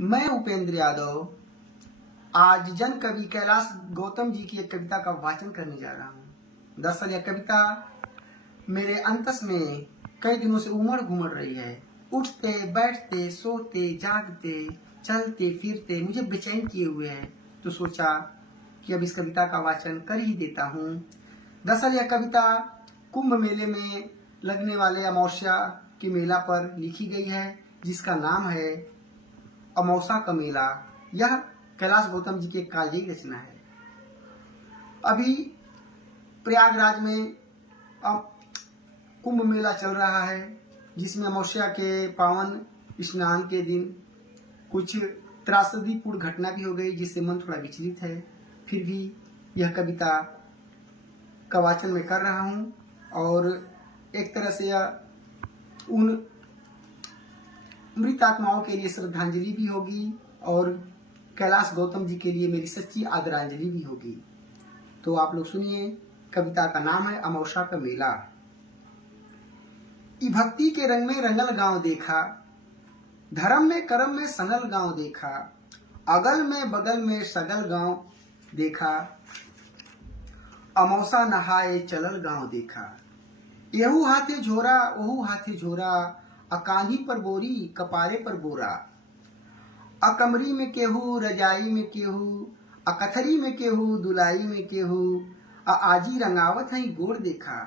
मैं उपेंद्र यादव आज जन कवि कैलाश गौतम जी की एक कविता का वाचन करने जा रहा हूँ। दरअसल यह कविता मेरे अंतस में कई दिनों से उमड़ घुमड़ रही है। उठते बैठते सोते जागते चलते फिरते मुझे बेचैन किए हुए है, तो सोचा कि अब इस कविता का वाचन कर ही देता हूँ। दरअसल यह कविता कुंभ मेले में लगने वाले अमावस्या के मेला पर लिखी गई है, जिसका नाम है अमावस्या का मेला। यह कैलाश गौतम जी की एक कालजयी रचना है। अभी प्रयागराज में कुंभ मेला चल रहा है, जिसमें अमावस्या के पावन स्नान के दिन कुछ त्रासदीपूर्ण घटना भी हो गई, जिससे मन थोड़ा विचलित है। फिर भी यह कविता का वाचन मैं कर रहा हूँ और एक तरह से यह उन मृत आत्माओं के लिए श्रद्धांजलि भी होगी और कैलाश गौतम जी के लिए मेरी सच्ची आदरांजलि भी होगी। तो आप लोग सुनिए, कविता का नाम है अमावस्या का मेला। ई भक्ति के रंग में रंगल गांव देखा, धर्म में कर्म में सनल गांव देखा, अगल में बगल में सगल गांव देखा, अमावस्या नहाए चलल गांव देखा। एहू हाथे झोरा ओहू हाथे झोरा, अकांधी पर बोरी कपारे पर बोरा, अकमरी में केहू रजाई में केहू, अकथरी में केहू दुलाई में केहू, आजी रंगावत हई गोड़ देखा,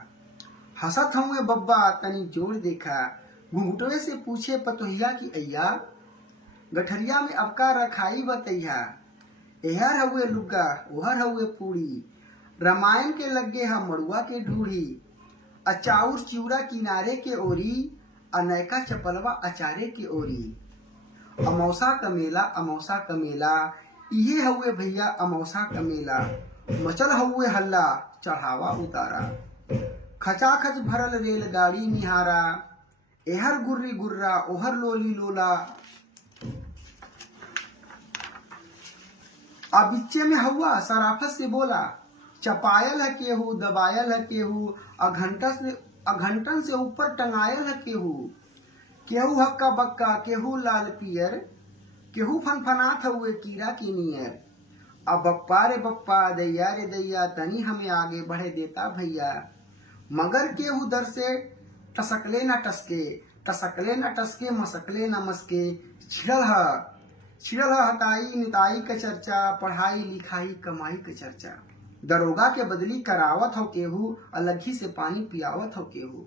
हसत हूँ बब्बा तनी जोड़ देखा, घुंघटवे से पूछे पतोहिया की अय्या, गठरिया में अबका रखाई बतैया, एहर हउए लुग्गा ओहर हउए पूड़ी, रामायण के लगे हम मड़ुआ के ढूढ़ी, अचाउर चिउरा किनारे के ओरी, अनैका चपलवा अचारे के ओरी। अमावस्या का मेला अमावस्या का मेला, ये हउए भैया अमावस्या का मेला, मचल हउए हल्ला चढ़ावा उतारा, खचाखच भरल रेलगाड़ी निहारा, एहर गुर्री गुर्रा ओहर लोली लोला, अबिच्चे में हवा सराफत से बोला, चपायल है केहू दबायल है केहू, अघंटन से ऊपर टंगायल है केहू, केहू हक्का बक्का केहू लाल पियर, केहू फनफनात हुए कीड़ा की नियर। अब बप्पा रे बप्पा दैया रे दैया, तनी हमें आगे बढ़े देता भैया, मगर केहू दर से टसकले न टसके, टसकले न टसके मसकले न मसके, छिड़ल हताई निताई का चर्चा, पढ़ाई लिखाई कमाई का चर्चा, दरोगा के बदली करावत हो केहू, अलगी से पानी पियावत हो केहू।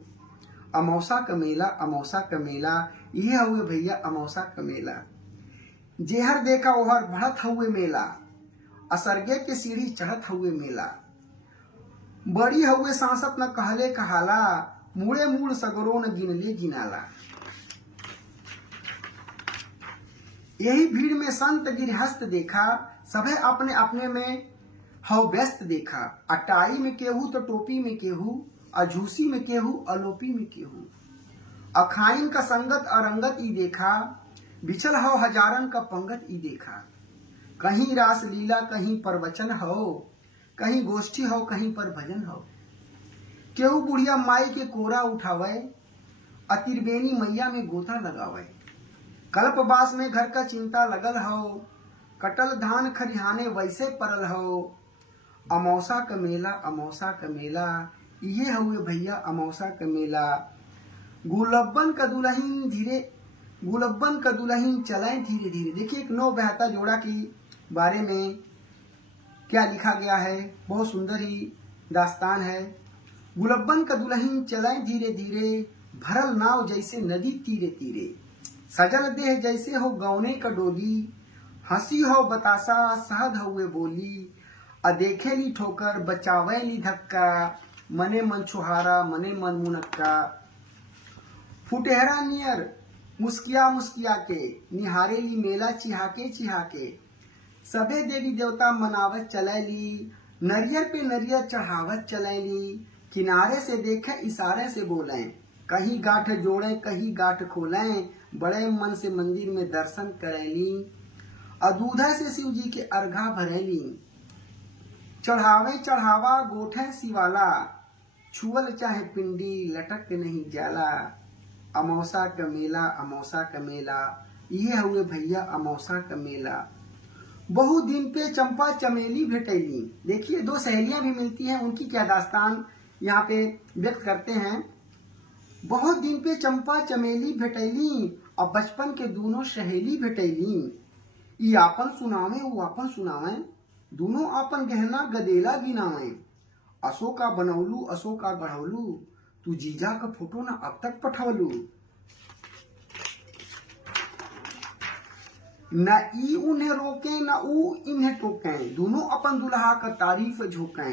अमावस्या का मेला अमावस्या का मेला, ये हुए भैया अमावस्या का मेला, जेहर देखा ओहर बढ़त हुए मेला, असरगे के सीढ़ी चढ़त हुए मेला, बड़ी हुए सांसत न कहले कहाला, मुड़े मूड़ सगरो न गिनले गिनाला। यही भीड़ में संत गिरहस्त देखा, सभे अपने अपने में हव व्यस्त देखा, अटाई में केहू तो टोपी में केहू, अझूसी में केहू अलोपी में केहू, अखाइन का संगत अरंगत ई देखा, बिछल हो हजारन का पंगत ई देखा, कहीं रास लीला कहीं प्रवचन हो, कहीं गोष्ठी हो कहीं पर भजन हो, केहू बुढ़िया माई के कोरा उठावे, अतिरबेनी मैया में गोता लगावे, कल्पवास में घर का चिंता लगल हो, कटल धान खरिहाने वैसे परल हो। अमावस्या का मेला अमावस्या का मेला, ये हुए भैया अमावस्या का मेला, गुलब्बन का दुल्हन चलाएं धीरे धीरे। देखिए एक नौ बहता जोड़ा की बारे में क्या लिखा गया है, बहुत सुंदर ही दास्तान है। गुलब्बन का दुल्हन चलाएं धीरे धीरे, भरल नाव जैसे नदी तीरे तीरे, सजल देह जैसे हो गौने का डोली, हंसी हो बतासा सहद हुए बोली, अदेखेली ठोकर बचावेली धक्का, मने मन छुहारा मने मन मुनक्का, फुटेहरा नियर मुस्किया मुस्किया के, निहारेली मेला चिहाके चिहाके, सबे देवी देवता मनावत चलैली, नरियर पे नरियर चढ़ावत चलैली, किनारे से देखे इशारे से बोलें, कहीं गांठ जोड़े कहीं गांठ खोलें, बड़े मन से मंदिर में दर्शन करेली, अदूधा से शिव जी के अर्घा भरेली, चढ़ावे चढ़ावा गोठे सिवाला, छुअल चाहे पिंडी लटक नहीं जाला। अमावस्या का मेला अमावस्या का मेला, ये हुए भैया अमौसा का मेला। बहुत दिन पे चंपा चमेली भेटैली। देखिए दो सहेलियां भी मिलती हैं, उनकी क्या दास्तान यहाँ पे व्यक्त करते हैं। बहुत दिन पे चंपा चमेली भेटैली, और बचपन के दोनों सहेली भेटैली। ई आपन सुनावे वो आपन सुनावे, दोनों आपन गहना गदेला गिनावे। अशोका बनौलू अशोका गढ़ौलू, तू जीजा का फोटो ना अब तक पठवलू। न ई उन्हें रोके न ऊ इन्हें टोके, दोनों अपन दुल्हा का तारीफ झोंके।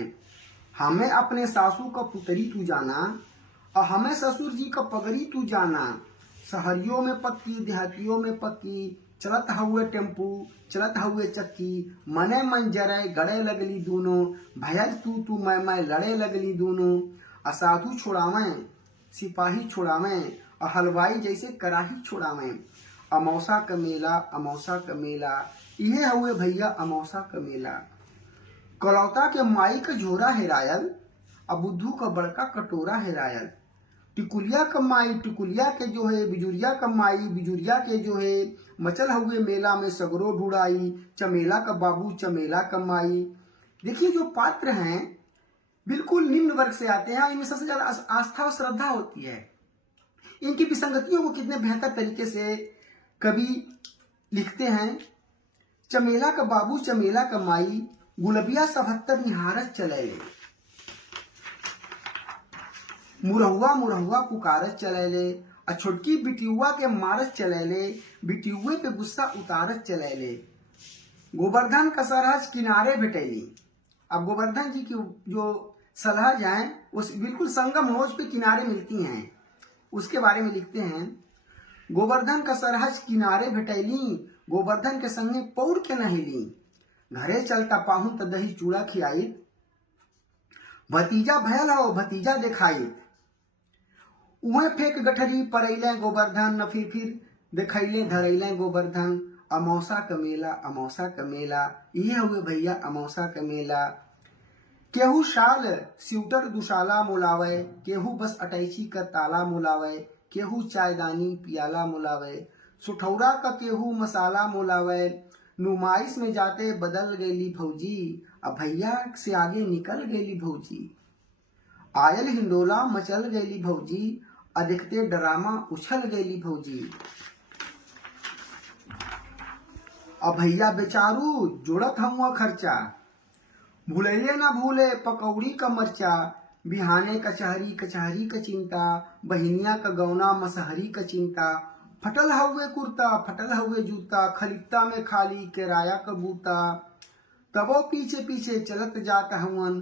हमें अपने सासू का पुतरी तू जाना, और हमें ससुर जी का पगड़ी तू जाना। शहरियों में पक्की देहातियों में पक्की, चलत हुए टेम्पू चलत हुए चक्की। मने मन जरे गड़े लगली दोनों, भयल तू मैं लड़े लगली दोनों। असाधु छोड़ावें सिपाही छोड़ावें, और हलवाई जैसे कराही छोड़ावें। अमौसा का मेला अमौसा का मेला, ये हुए भैया अमौसा का मेला। कलौता के माई का झोरा हेरायल, अब बुद्धू का बड़का कटोरा हेरायल। टिकुलिया का माई टिकुलिया के जो है, बिजुरिया का माई बिजुरिया के जो है। मचल हुए मेला में सगरो ढुड़ाई, चमेला का बाबू चमेला का माई। देखिए जो पात्र हैं बिल्कुल निम्न वर्ग से आते हैं, इनमें सबसे ज्यादा आस्था और श्रद्धा होती है। इनकी विसंगतियों को कितने बेहतर तरीके से कवि लिखते हैं। चमेला का बाबू चमेला का माई, गुलबिया 77 निहारत चले। मुरहुआ मुरहुआ पुकारत चलेले, और छोटकी बिटियुआ के मारत चलेले। बिटियुए पे गुस्सा उतारत चलेले। गोवर्धन का सरहज किनारे भेटैली। अब गोवर्धन जी की जो सरहज हैं वो बिल्कुल संगम नोच पे किनारे मिलती हैं, उसके बारे में लिखते हैं। गोवर्धन का सरहज किनारे भेटैली, गोवर्धन के संगे पौड़ के नहेली। घरे चलता पाहुन त दही चूड़ा खियाई, भतीजा भयल हो भतीजा दिखाई। उहे फेंक गठरी परैले गोवर्धन, न फिर देखैले धरैले गोवर्धन। अमौसा का मेला अमौसा का मेला, ये हुए भैया अमौसा का मेला। केहू शाल स्यूटर दुशाला मोलावे, केहू बस अटैची का ताला मोलावे। केहू चायदानी पियाला मोलावे, सुठौरा का केहू मसाला मोलावे। नुमाइश में जाते बदल गईली भौजी, अब भैया से आगे निकल गईली भौजी। आयल हिंडोला मचल गईली भौजी, अधिकते ड्रामा उछल गईली भौजी। अब भैया बेचारू जोड़त हुआ खर्चा, भूलैले ना भूले पकौड़ी का मरचा। बिहाने कचहरी कचहरी का चिंता, बहिनिया का गौना मसहरी का चिंता। फटल हुए कुर्ता फटल हुए जूता, खलिफ्ता में खाली किराया का बूता। तबो पीछे पीछे चलत जात हुवन,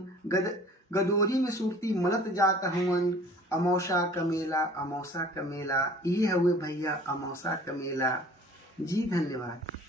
गदोरी में सूरती मलत जात हुवन। अमौसा का मेला अमौसा का मेला, ये हुए भैया अमौसा का मेला। जी धन्यवाद।